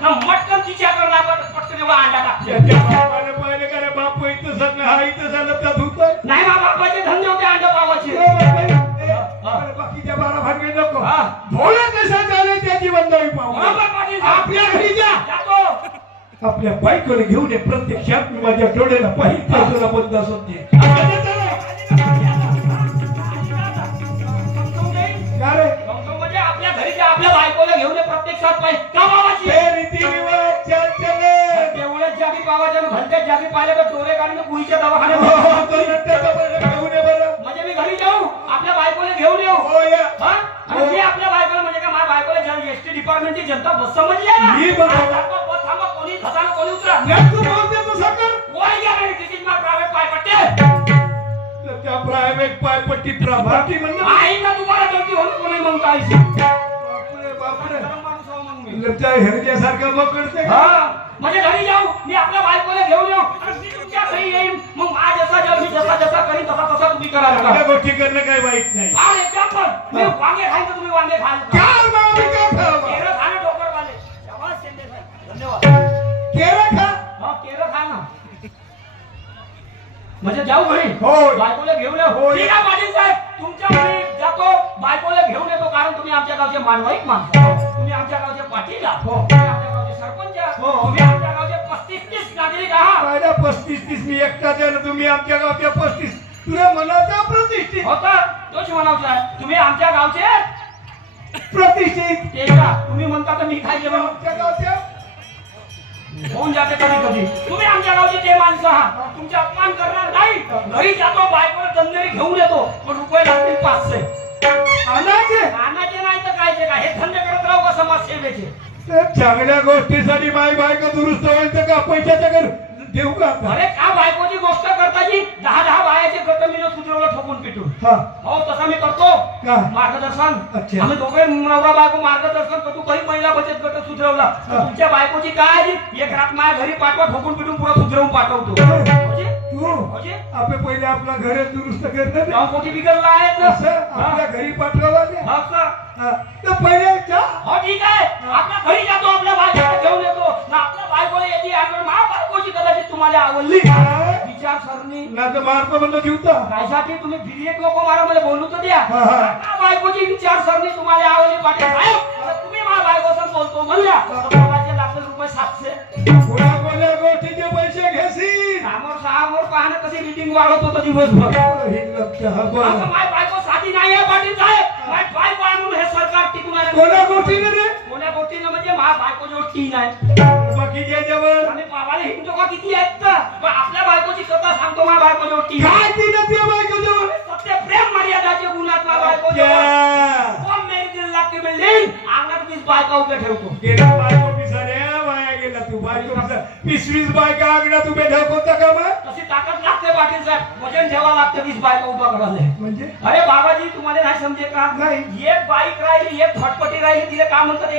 ना मटकन तिच्याकडे दाखवत पटकन एवढा अंडा टाकते. त्याच्या बापाने पाहिलं का रे बाप इथं झालं हा इथं झालं त्यात होतं नाही मा बापाचे धंदे होते अंडा पावाचे. बाकीच्या बारा भानगडी नको. हा. भोळा कसा झाले त्याची बंदावी पाहू आपल्या घरी जा. आपल्या बायकोला घेऊन ये प्रत्यक्षात मी माझ्या डोळ्याला पाहिजे बंद होते घेऊन ये प्रत्यक्षात पाहिजे का बाबाची रीतिरिवाज चाल चले तेवढ्याच जागी पावाच्या भलत्याच जागी पाहिले तर डोळे काढून कुईच्या हो, दवाखान्यात हो. म्हणजे मी घरी जाऊ आपल्या बायकोला घेऊन येऊ. हो? आणि मी आपल्या बायकोला म्हणजे का माझ्या बायकोला एस टी डिपार्टमेंटची जनता बस समजली? मी. हा, बस थांबा, कोणी धसानं कोणी उतरा. नाही. त्या प्रायव्हेट पायपट्टी प्रभाती म्हणलं. आई का तुम्हाला गलती होत कोणी मग काय बापरे बापरे. त्या हेरच्यासारखं मग करते? हा, म्हणजे घरी जाऊ मी आपल्या बायकोला घेऊन येऊ आणि मी तुमच्या घरी येईन. मग माझ जसा जेव्हा मी जसा जसा करीन तसा तसा तुम्ही करा चांगल्या गोष्टी करणं काही वाईट नाही. हा एक्झाम्पल मी वांगे खाईन तर तुम्ही वांगे खाल काय मामी काय खावा? केरळ खाणं डोकर वाले शाबास शिंदे साहेब. धन्यवाद. केळं खा. हा केरळ खा ना. म्हणजे जाऊ घरी. हो. बायकोला घेऊन येऊ. हो. ठीक आहे पाटील साहेब. तुमच्या घरी जातो. बायकोला घेऊन येतो कारण तुम्ही आमच्या गावचे मानवाईक माणसं. आमच्या गावचे पाटील आहात. हो. तुम्ही आमच्या गावचे सरपंच आहात. हो. तुम्ही आमच्या गावचे पस्तीस तीस नागरिक आहात. माझ्या पस्तीस तीस मी एकटाच आहे ना तुम्ही आमच्या गावच्या पस्तीस. तुला मनाचा प्रतिष्ठित होता तोच म्हणावचा तुम्ही आमच्या गावचे प्रतिष्ठित. ते का तुम्ही म्हणता तर मी खायचे म्हणून आमच्या गावच्या होऊन जाते कधी कधी. तुम्ही आमच्या गावचे ते माणसं आहात तुमचे अपमान करणार नाही. घरी जातो बायकोला दंदेरी घेऊन येतो. पण रुपये लागतील पाचशे. अनाचे कानाचे नाही तर काय हे धंदे करत राहू का समाजसेवेचे चांगल्या गोष्टीसाठी माय बायका दुरुस्त व्हायचं का पैशाच्या घर देऊ का आता? अरे का बायकोची गोष्ट करता जी दहा दहा बायाचे गट मी सुधरवलं ठोकून पिटून हा हो तसा मी करतो का? मार्गदर्शन अच्छा. आम्ही दोघे नवरा बायको मार्गदर्शन करतो काही महिला बचत गट सुधरवला तर हा. तुमच्या बायकोची काय आहे? एक रात माझ्या घरी पाठवा ठोकून पिटून पुरा सुधरवून पाठवतो म्हणजे? तू म्हणजे? आपण पहिले आपला घर दुरुस्त गाव कोटी बिघडला आहे ना? असं आपल्या. घरी पाठवावा. हा का? तर पहिले हो ठीक आहे. आपल्या घरी जातो आपल्या बायकोला घेऊन येतो. ना आपल्या बायकोला येते आणि मा बायकोची कदाचित तुम्हाला आवडली. काय? विचार सरणी ना तर मार्ग म्हणलं जीवता. कायसाठी तुम्ही फिरी एक लोक मारा मला बोलू तर द्या. हा, हा. ना बायकोची विचार सरणी तुम्हाला आवडली. पाटील साहेब तुम्ही माझ्या बायकोसंग बोलतो म्हणल्या बाबाचे लाख रुपये सातशे. कोणा कोणा गोष्टीचे पैसे घेशील. समोर समोर पाहणं कशी रिटिंग वाढत होतं दिवसभर. हे लक्ष आता बरं. माय बायको साधी नाही आहे पाटील साहेब माय बायको आहे म्हणून हे सरकार टिकून आहे कोणा गोष्टीने रे कोण्या गोष्टीनं म्हणजे माझ्या तीन आहे बाकीच्या जवळ? आम्ही बाबाला हिंदू का किती आहेत तर? पण आपल्या बायकोची कथा सांगतो माझ्या बायको जवळ तीन. काय ती सत्य प्रेम मर्यादाचे गुणात माझ्या बायको जवळ क्या? कोण मेरी दिल लागते बिल्डिंग अंगणात वीस बायका उभ्या ठेवतो. गेला बायको पिसाऱ्या वाया गेला तू बायको पिसा वीस वीस बायका उभे ढकवता का मग? तशी ताकद लागते पाटील साहेब. वजन ठेवा लागते वीस बायका उभा करायला. म्हणजे? अरे बाबाजी तुम्हाला नाही समजे का? नाही. एक बाईक राहिली एक फटफटी राहिली तिला का म्हणतात? एक